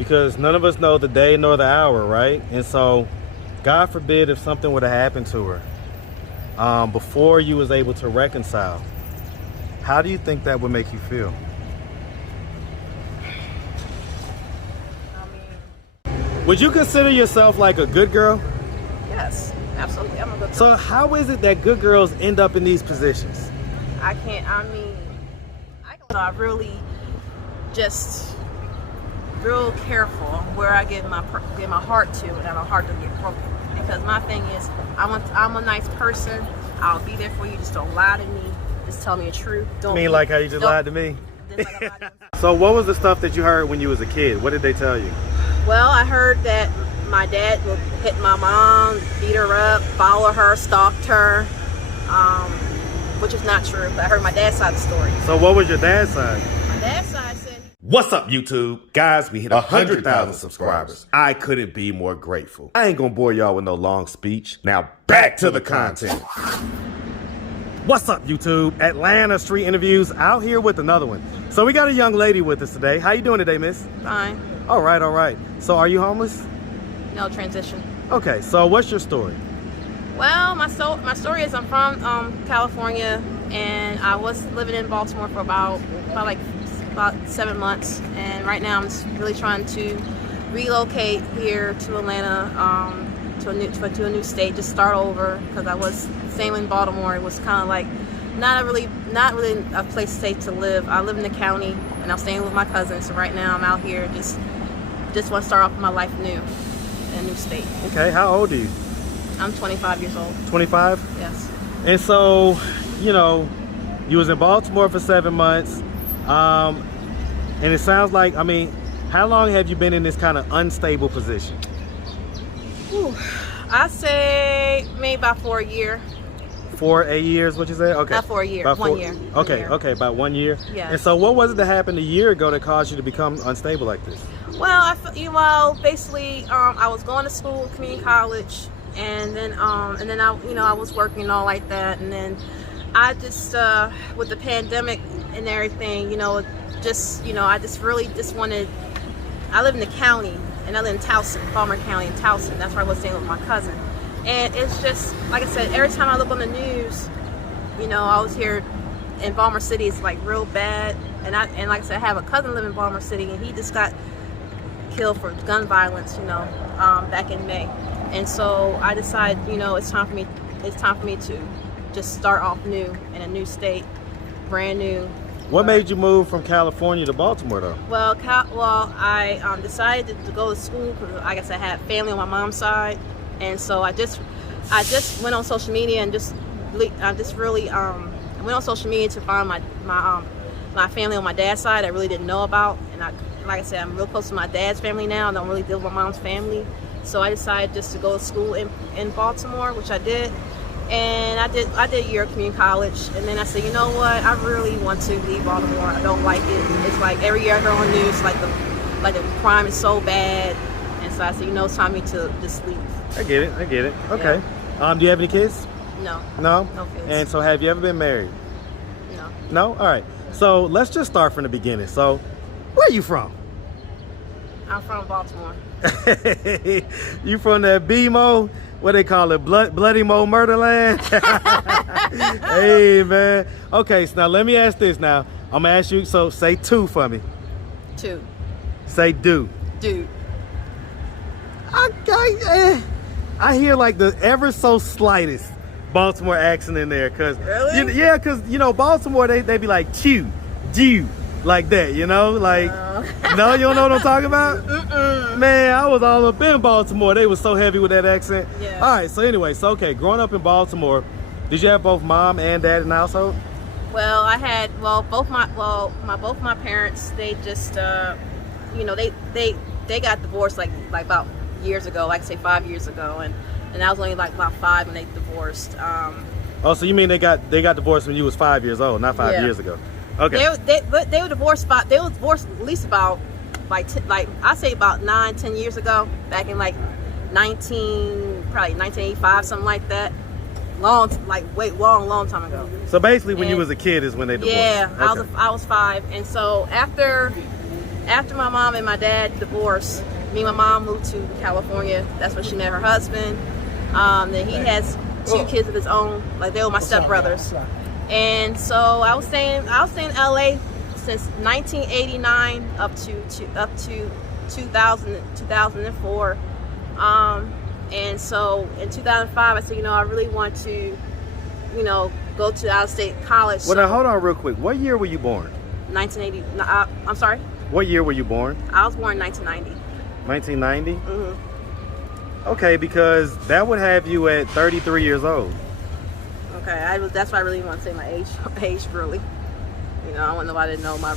because none of us know the day nor the hour, right? And so, God forbid if something would have happened to her before you was able to reconcile. How do you think that would make you feel? Would you consider yourself like a good girl? Yes, absolutely. I'm a good girl. So how is it that good girls end up in these positions? I really just real careful where I give my heart to, and I don't heart to get broken. Because my thing is, I'm a nice person. I'll be there for you. Just don't lie to me. Just tell me the truth. Don't mean like how you just lied to me? So what was the stuff that you heard when you was a kid? What did they tell you? Well, I heard that my dad would hit my mom, beat her up, follow her, stalked her, which is not true. But I heard my dad's side of the story. So what was your dad's side? My dad's side said... What's up, YouTube? Guys, we hit 100,000 subscribers. I couldn't be more grateful. I ain't gonna bore y'all with no long speech. Now, back to the content. What's up, YouTube? Atlanta Street Interviews out here with another one. So we got a young lady with us today. How you doing today, miss? Fine. All right, all right. So are you homeless? No, transition. Okay, so what's your story? Well, my story is I'm from California, and I was living in Baltimore for about 7 months, and right now I'm just really trying to relocate here to Atlanta, to a new state, just start over, because I was staying in Baltimore. It was kind of like not really a place safe to live. I live in the county, and I'm staying with my cousin. So right now I'm out here, just want to start off my life new in a new state. Okay, how old are you? I'm 25 years old. 25? Yes. And so, you know, you was in Baltimore for 7 months, and it sounds like, I mean, how long have you been in this kind of unstable position? Ooh, I'd say maybe about 4 years. 4 years, what you say? Okay. Not 4 years, about 1 year. Okay, okay, about 1 year. Yeah. And so what was it that happened a year ago that caused you to become unstable like this? Well, basically, I was going to school, community college, and then I was working and all like that, and then I just with the pandemic and everything, I just really wanted. I live in the county, and I live in Towson, Baltimore County in Towson. That's where I was staying with my cousin, and it's just like I said. Every time I look on the news, I was here in Baltimore City. It's like real bad, and like I said, I have a cousin living in Baltimore City, and he just got killed for gun violence, back in May. And so I decided, it's time for me to just start off new in a new state, brand new. What made you move from California to Baltimore, though? Well, I decided to go to school because, like I said, I had family on my mom's side, and so I just went on social media and I went on social media to find my family on my dad's side I really didn't know about, and like I said, I'm real close to my dad's family now. I don't really deal with my mom's family. So I decided just to go to school in Baltimore, which I did. And I did a year of community college. And then I said, you know what? I really want to leave Baltimore. I don't like it. It's like every year I hear on the news, like the crime is so bad. And so I said, it's time for me to just leave. I get it. Okay. Yeah. Do you have any kids? No. No? No kids. And so have you ever been married? No. No? All right. So let's just start from the beginning. So where are you from? I'm from Baltimore. You from that BMO? What they call it? Bloody Mo Murderland? Hey, man. Okay, so now let me ask this now. I'm going to ask you, so say two for me. Two. Say do. Dude. I hear like the ever so slightest Baltimore accent in there. Really? Yeah, because, Baltimore, they be like, chew, do. Like that, like, no, you don't know what I'm talking about? Man, I was all up in Baltimore. They was so heavy with that accent. Yeah. All right, so anyway, okay, growing up in Baltimore, did you have both mom and dad in the household? Well, I had, both my parents, they just, they got divorced like about years ago, like say 5 years ago, and I was only like about 5 when they divorced. Oh, so you mean they got divorced when you was 5 years old, not 5 years ago? Okay. They were divorced at least about I say about 9-10 years ago, back in like 1985, something like that. Long time ago. So basically when you was a kid is when they divorced. Yeah, okay. I was 5, and so after after my mom and my dad divorced, me and my mom moved to California. That's when she met her husband. Then he has 2 kids of his own. Like, they were my stepbrothers. And so I was staying in LA since 1989 up to 2004. And so in 2005, I said, I really want to, go to out-of-state college. Well, now hold on real quick. What year were you born? 1980. I'm sorry? What year were you born? I was born in 1990. 1990? Mm-hmm. Okay, because that would have you at 33 years old. Okay, that's why I really want to say my age really. I don't want nobody to know my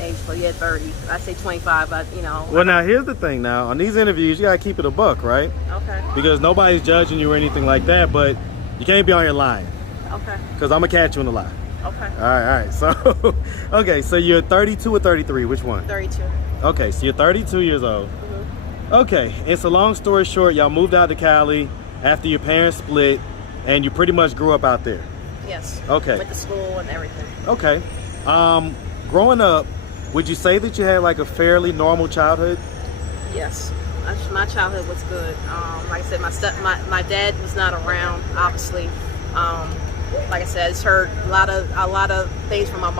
age, but yeah, 30. I say 25, but Well, now here's the thing. Now on these interviews, you gotta keep it a buck, right? Okay. Because nobody's judging you or anything like that, but you can't be on your line. Okay. Because I'm gonna catch you in the lie. Okay. All right. So, okay, so you're 32 or 33? Which one? 32. Okay, so you're 32 years old. Mm-hmm. Okay, it's a long story short. Y'all moved out to Cali after your parents split, and you pretty much grew up out there. Yes. Okay. Went to school and everything. Okay. Growing up, would you say that you had like a fairly normal childhood? Yes. My childhood was good. Like I said, my dad was not around, obviously. Like I said, I just heard a lot of things from my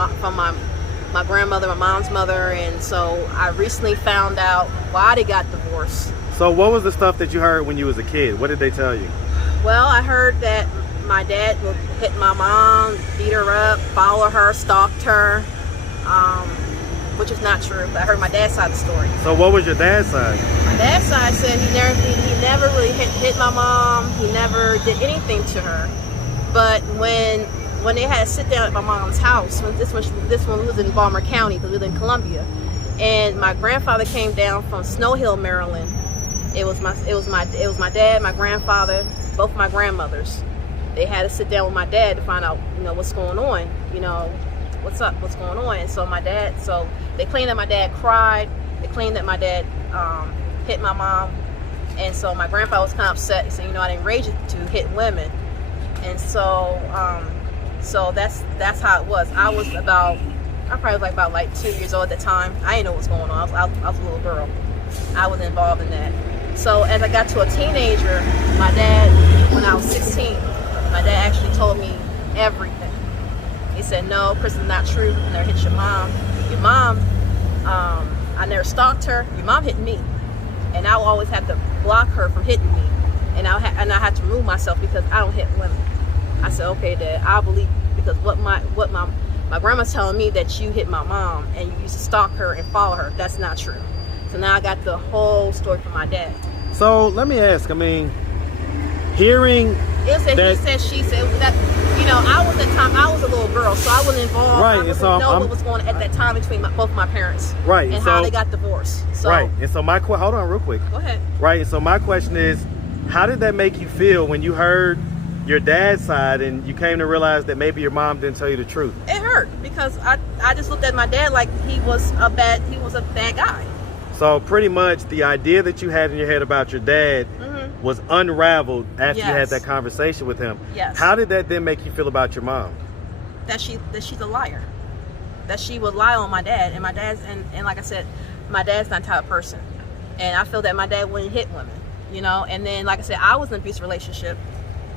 grandmother, my mom's mother, and so I recently found out why they got divorced. So what was the stuff that you heard when you was a kid? What did they tell you? Well, I heard that my dad would hit my mom, beat her up, follow her, stalked her, which is not true. But I heard my dad's side of the story. So what was your dad's side? My dad's side said he never really hit my mom. He never did anything to her. But when they had to sit down at my mom's house, this one was in Baltimore County because we lived in Columbia, and my grandfather came down from Snow Hill, Maryland. It was my dad, my grandfather, both my grandmothers. They had to sit down with my dad to find out, what's going on, what's up, what's going on. And so they claimed that my dad cried. They claimed that my dad hit my mom. And so my grandfather was kind of upset. He said, I didn't raise you to hit women. And so that's how it was. I probably was about 2 years old at the time. I didn't know what was going on. I was a little girl. I was involved in that. So as I got to a teenager, my dad, when I was 16, my dad actually told me everything. He said, no, Chris, it's not true. I never hit your mom. Your mom, I never stalked her. Your mom hit me. And I will always have to block her from hitting me. And I had to remove myself because I don't hit women. I said, okay, Dad, I believe you because what my grandma's telling me that you hit my mom and you used to stalk her and follow her. That's not true. So now I got the whole story from my dad. So let me ask, hearing it said that, he said, she said, that, I was a little girl, so I wasn't involved. Right, I didn't know what was going on at that time between both my parents. Right. And how they got divorced. So, right. And so hold on real quick. Go ahead. Right. And so my question is, how did that make you feel when you heard your dad's side and you came to realize that maybe your mom didn't tell you the truth? It hurt because I just looked at my dad like he was a bad guy. So pretty much the idea that you had in your head about your dad was unraveled after you had that conversation with him. Yes. How did that then make you feel about your mom? That she's a liar. That she would lie on my dad, and my dad's and like I said, my dad's not the type of person. And I feel that my dad wouldn't hit women, and then like I said, I was in an abusive relationship,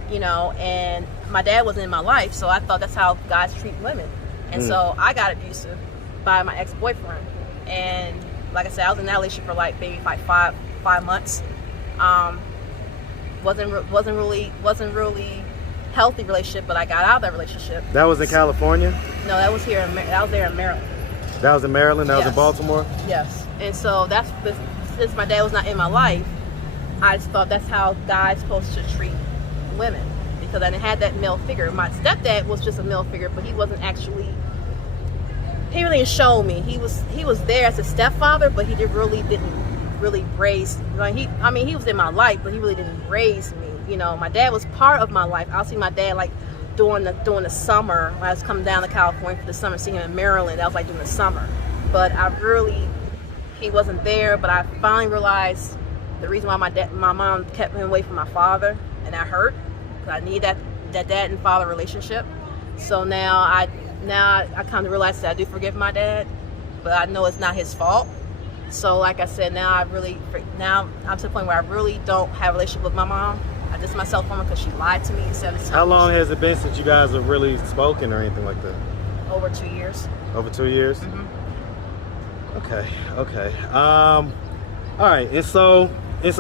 and my dad wasn't in my life, so I thought that's how guys treat women. And so I got abusive by my ex-boyfriend. And like I said, I was in that relationship for maybe 5 months. Wasn't really healthy relationship, but I got out of that relationship. That was in California? No, that was there in Maryland. That was in Maryland? That was in Baltimore? Yes. And so since my dad was not in my life, I just thought that's how guys supposed to treat women, because I didn't have that male figure. My stepdad was just a male figure, but he wasn't actually. He really didn't show me. He was there as a stepfather, but he didn't really raise. He was in my life, but he really didn't raise me. My dad was part of my life. I'll see my dad during the summer when I was coming down to California for the summer, seeing him in Maryland. That was during the summer. But he wasn't there. But I finally realized the reason why my mom kept me away from my father, and that hurt because I need that dad and father relationship. So now I come to realize that I do forgive my dad, but I know it's not his fault. So like I said, now I'm to the point where I really don't have a relationship with my mom. I dissed myself from her because she lied to me and said How long has it been since you guys have really spoken or anything like that? Over 2 years. Over 2 years? Mm-hmm. Okay. All right. And so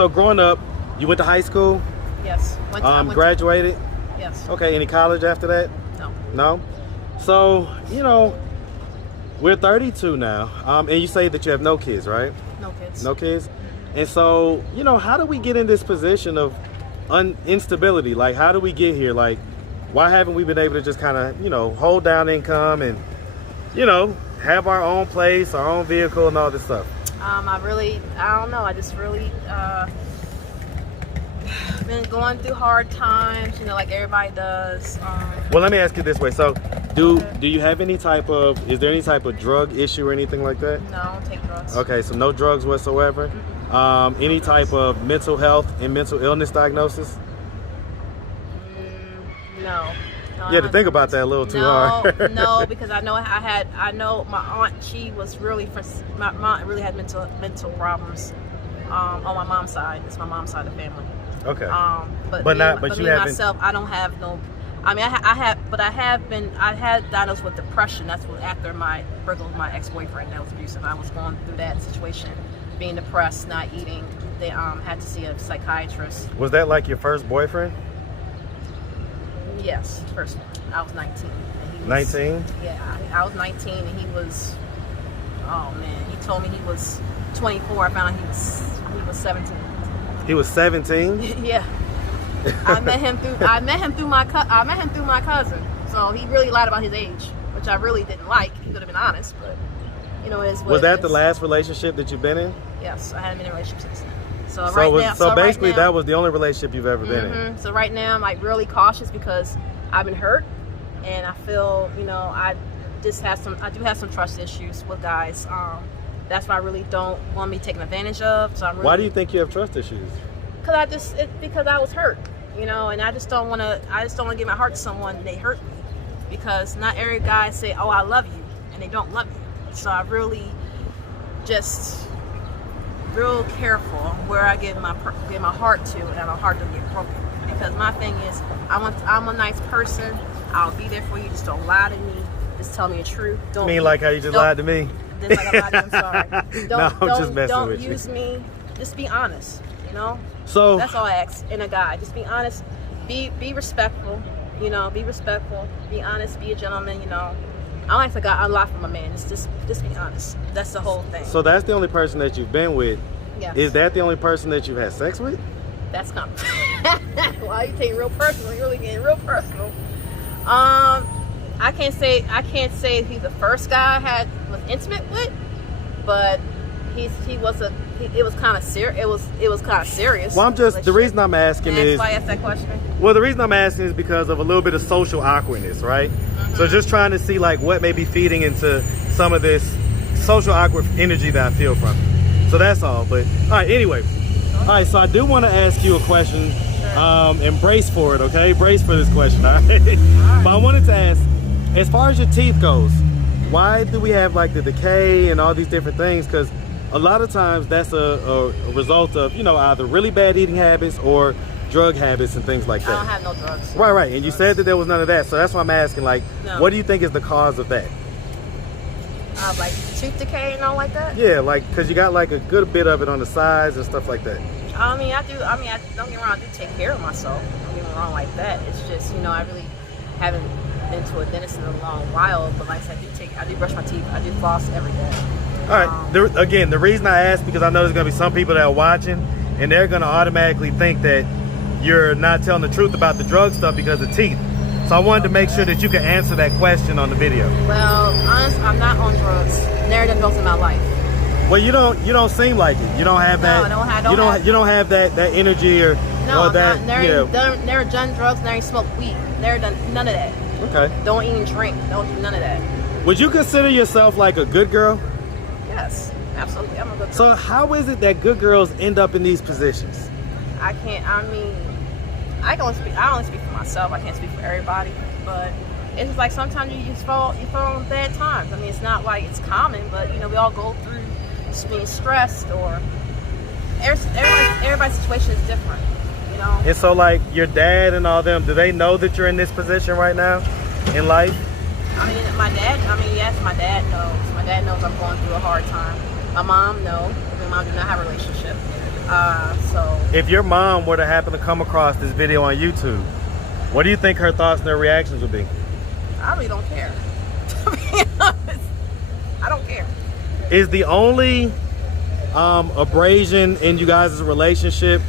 growing up, you went to high school? Yes. Graduated? Yes. Okay. Any college after that? No. No? So, we're 32 now. And you say that you have no kids, right? No kids. No kids? And so, how do we get in this position of instability? Like, how do we get here? Like, why haven't we been able to just kind of, hold down income and, have our own place, our own vehicle and all this stuff? I don't know. I just really been going through hard times, like everybody does. Well, let me ask you this way. So, do you have is there any type of drug issue or anything like that? No, I don't take drugs. Okay, so no drugs whatsoever? Mm-hmm. Any type of mental health and mental illness diagnosis? No. You had to think about that a little too hard. No, because I know my aunt, my aunt really had mental problems on my mom's side. It's my mom's side of the family. Okay. But you haven't. Myself, I don't have no. I mean, I had diagnosed with depression. That's what after my breakup with my ex-boyfriend that was abusive. I was going through that situation, being depressed, not eating. They had to see a psychiatrist. Was that like your first boyfriend? Yes, first one. I was 19. 19? Yeah, I was 19 and he was. Oh man, he told me he was 24. I found out he was 17. He was 17? Yeah. I met him through my cousin. So he really lied about his age, which I really didn't like. He could have been honest, but it is what Was that it the is. last relationship that you've been in? Yes, I haven't been in a relationship since then. So basically that was the only relationship you've ever been in. So right now I'm like really cautious because I've been hurt and I feel, I do have some trust issues with guys. That's why I really don't want me taken advantage of. So Why do you think you have trust issues? Because I was hurt, and I just don't want to give my heart to someone and they hurt me, because not every guy say, "Oh, I love you," and they don't love you. So I really just real careful where I give my heart to, and my heart doesn't get broken. Because my thing is, I'm a nice person. I'll be there for you. Just don't lie to me. Just tell me the truth. Don't mean like how you just lied to me? Just like I lied to you, I'm sorry. Don't use me. Just be honest. So that's all I ask in a guy. Just be honest. Be respectful. Be respectful. Be honest. Be a gentleman. I like to got a lot from a man. It's just be honest. That's the whole thing. So that's the only person that you've been with. Yeah. Is that the only person that you've had sex with? That's coming. Wow, you take real personal. You're really getting real personal. I can't say he's the first guy I was intimate with, but it was kind of serious. It was kind of serious. Well, the reason I'm asking is why I asked that question. Well, the reason I'm asking is because of a little bit of social awkwardness, right? Mm-hmm. So just trying to see like what may be feeding into some of this social awkward energy that I feel from you. So that's all. But all right, anyway. All right, so I do want to ask you a question. Sure. And brace for it, okay? Brace for this question, all right? All right. But I wanted to ask, as far as your teeth goes, why do we have like the decay and all these different things? Because a lot of times that's a result of, either really bad eating habits or drug habits and things like that. I don't have no drugs. Right. And you said that there was none of that. So that's why I'm asking, like, no. What do you think is the cause of that? Like tooth decay and all like that? Yeah, like, because you got like a good bit of it on the sides and stuff like that. Don't get me wrong, I do take care of myself. Don't get me wrong like that. It's just, I really haven't been to a dentist in a long while. But like I said, I do brush my teeth. I do floss every day. All right. Again, the reason I ask, because I know there's going to be some people that are watching and they're going to automatically think that you're not telling the truth about the drug stuff because of teeth. So I wanted to make sure that you could answer that question on the video. Well, honestly, I'm not on drugs. Never done drugs in my life. Well, you don't seem like it. You don't have that. No, you don't have that energy or that. Never done drugs. Never smoked weed. Never done none of that. Okay. Don't even drink. Don't do none of that. Would you consider yourself like a good girl? Yes, absolutely. I'm a good girl. So how is it that good girls end up in these positions? I only speak for myself. I can't speak for everybody, but it's just like sometimes you fall on bad times. I mean, it's not like it's common, but we all go through just being stressed, or everybody's situation is different, you know. And so, like, your dad and all them, do they know that you're in this position right now in life? I mean, yes, my dad knows. My dad knows I'm going through a hard time. My mom, no. My mom do not have a relationship. So if your mom were to happen to come across this video on YouTube, what do you think her thoughts and her reactions would be? I really don't care. To be honest, I don't care. Is the only abrasion in you guys' relationship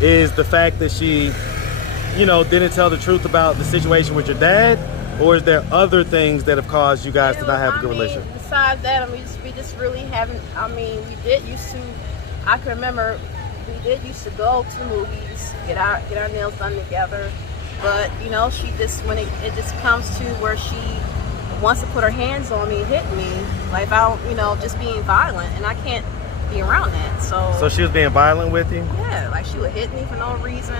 is the fact that she, you know, didn't tell the truth about the situation with your dad? Or is there other things that have caused you guys to not have a good relationship? Besides that, I mean, we just really haven't, I mean, we did used to, I can remember, we did used to go to the movies, get our nails done together. But, you know, she just, when it just comes to where she wants to put her hands on me, hit me, like, I don't, you know, just being violent, and I can't be around that, so. So she was being violent with you? Yeah, like she would hit me for no reason.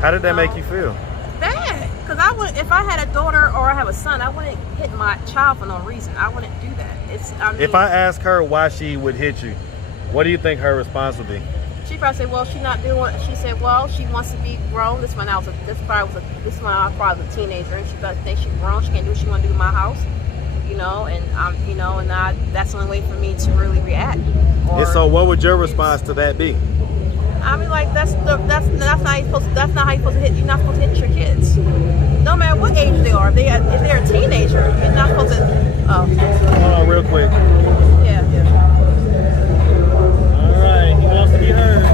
How did that make you feel? Bad, because I would, if I had a daughter or I have a son, I wouldn't hit my child for no reason. I wouldn't do that. If I ask her why she would hit you, what do you think her response would be? She probably said, "Well, she's not doing." She said, "Well, she wants to be grown." This when I was a teenager, and she thinks she's grown. She can't do what she want to do in my house, you know. And that's the only way for me to really react. And so, what would your response to that be? I mean, like that's not how you're supposed to hit. You're not supposed to hit your kids, no matter what age they are. If they're a teenager, you're not supposed to. Hold on, real quick. Yeah. All right, he wants to be heard.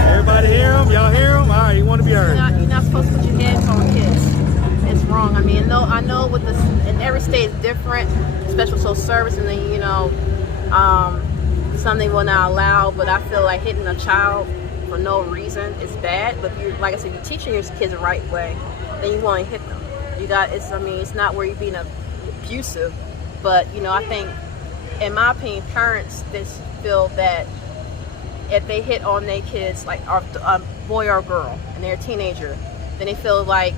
Everybody hear him? Y'all hear him? All right, you want to be heard. You're not supposed to put your hands on kids. It's wrong. I mean, I know with this, and every state is different. Special social service, and then something will not allow, but I feel like hitting a child for no reason is bad. But like I said, you're teaching your kids the right way, then you want to hit them. It's not where you're being abusive, but I think, in my opinion, parents just feel that if they hit on their kids, like a boy or a girl, and they're a teenager, then they feel like,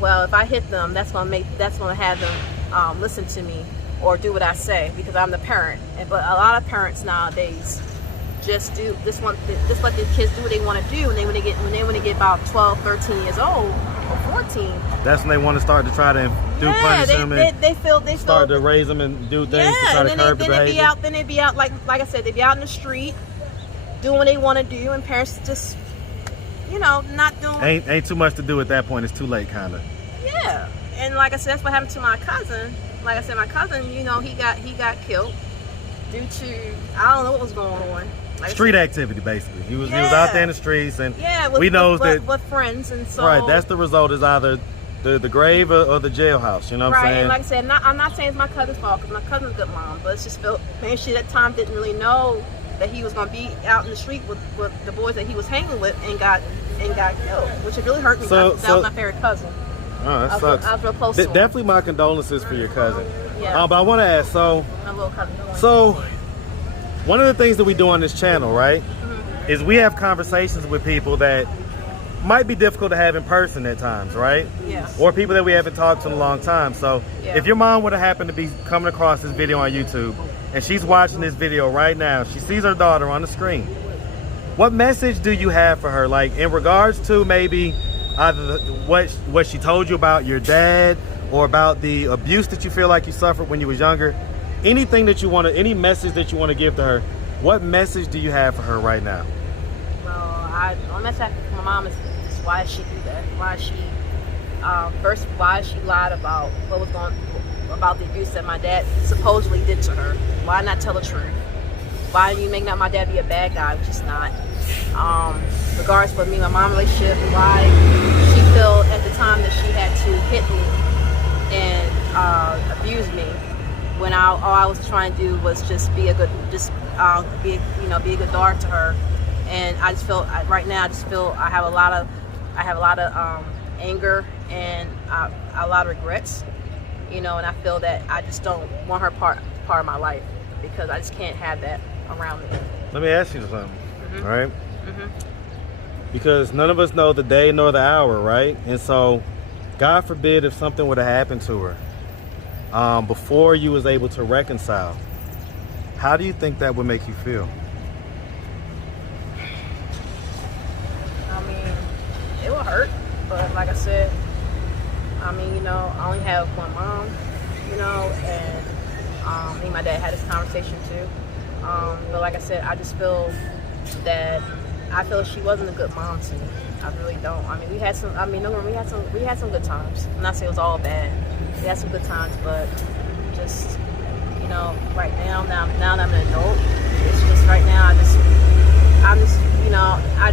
well, if I hit them, that's gonna have them listen to me or do what I say because I'm the parent. But a lot of parents nowadays just let their kids do what they want to do, and when they get about 12, 13 years old or 14, that's when they want to start to try to punish them and they start to raise them and do things to try to curb the behavior. Then they be out, like I said, they be out in the street doing what they want to do, and parents just not doing. Ain't too much to do at that point. It's too late, kind of. Yeah, and like I said, that's what happened to my cousin. Like I said, my cousin, he got killed due to, I don't know what was going on. Street activity, basically. He was out there in the streets, and with friends, and so right. That's the result, is either the grave or the jailhouse. You know what I'm saying? And like I said, I'm not saying it's my cousin's fault, because my cousin's a good mom, but it's just maybe she at that time didn't really know that he was going to be out in the street with the boys that he was hanging with and got killed, which it really hurt me. That was my favorite cousin. Oh, that sucks. I was real close to him. Definitely my condolences for your cousin. Yeah. But I want to ask, my little cousin. So one of the things that we do on this channel, right, is we have conversations with people that might be difficult to have in person at times, right? Yes. Or people that we haven't talked to in a long time. So if your mom would have happened to be coming across this video on YouTube, and she's watching this video right now, she sees her daughter on the screen, what message do you have for her? Like, in regards to maybe either what she told you about your dad, or about the abuse that you feel like you suffered when you was younger, anything that you want to, any message that you want to give to her, what message do you have for her right now? Well, one message I have for my mom is why she do that? Why she first, why she lied about what was going about the abuse that my dad supposedly did to her? Why not tell the truth? Why do you make my dad be a bad guy, which is not? Regards with me and my mom relationship, why she felt at the time that she had to hit me and abuse me, when all I was trying to do was just be a good, be a good daughter to her. And I just feel right now, I have a lot of anger and a lot of regrets, and I feel that I just don't want her part of my life, because I just can't have that around me. Let me ask you something, all right? Because none of us know the day nor the hour, right? And so, God forbid if something would have happened to her before you was able to reconcile, how do you think that would make you feel? I mean, it will hurt, but like I said, I mean, you know, I only have one mom, you know, and me and my dad had this conversation too. But like I said, I just feel that she wasn't a good mom to me. I really don't. I mean, we had some. I mean, don't get me wrong, we had some good times. I'm not saying it was all bad. We had some good times, but just, you know, right now that I'm an adult, it's just right now I'm just, you know, I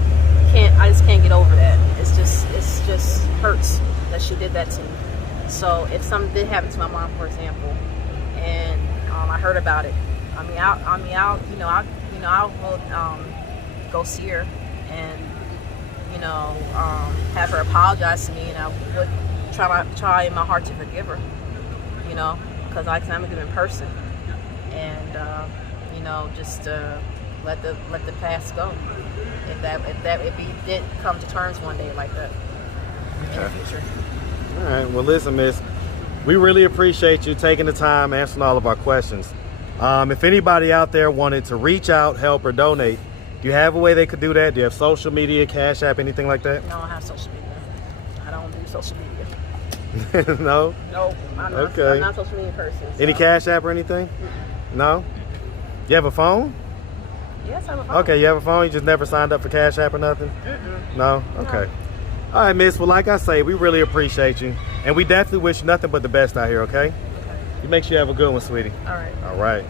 just can't get over that. It's just hurts that she did that to me. So if something did happen to my mom, for example, and I heard about it, I'll go see her and, you know, have her apologize to me, and I would try in my heart to forgive her, you know, because I'm a good person, and you know, just let the past go. If we did come to terms one day like that in the future. All right. Well, listen, Miss, we really appreciate you taking the time answering all of our questions. If anybody out there wanted to reach out, help, or donate, do you have a way they could do that? Do you have social media, Cash App, anything like that? No, I don't have social media. I don't do social media. No? No, I'm not a social media person. So. Any Cash App or anything? Mm-mm. No? You have a phone? Yes, I have a phone. Okay, you have a phone? You just never signed up for Cash App or nothing? Mm-mm. No? Okay. All right, Miss. Well, like I say, we really appreciate you. And we definitely wish you nothing but the best out here, okay? Okay. You make sure you have a good one, sweetie. All right. All right.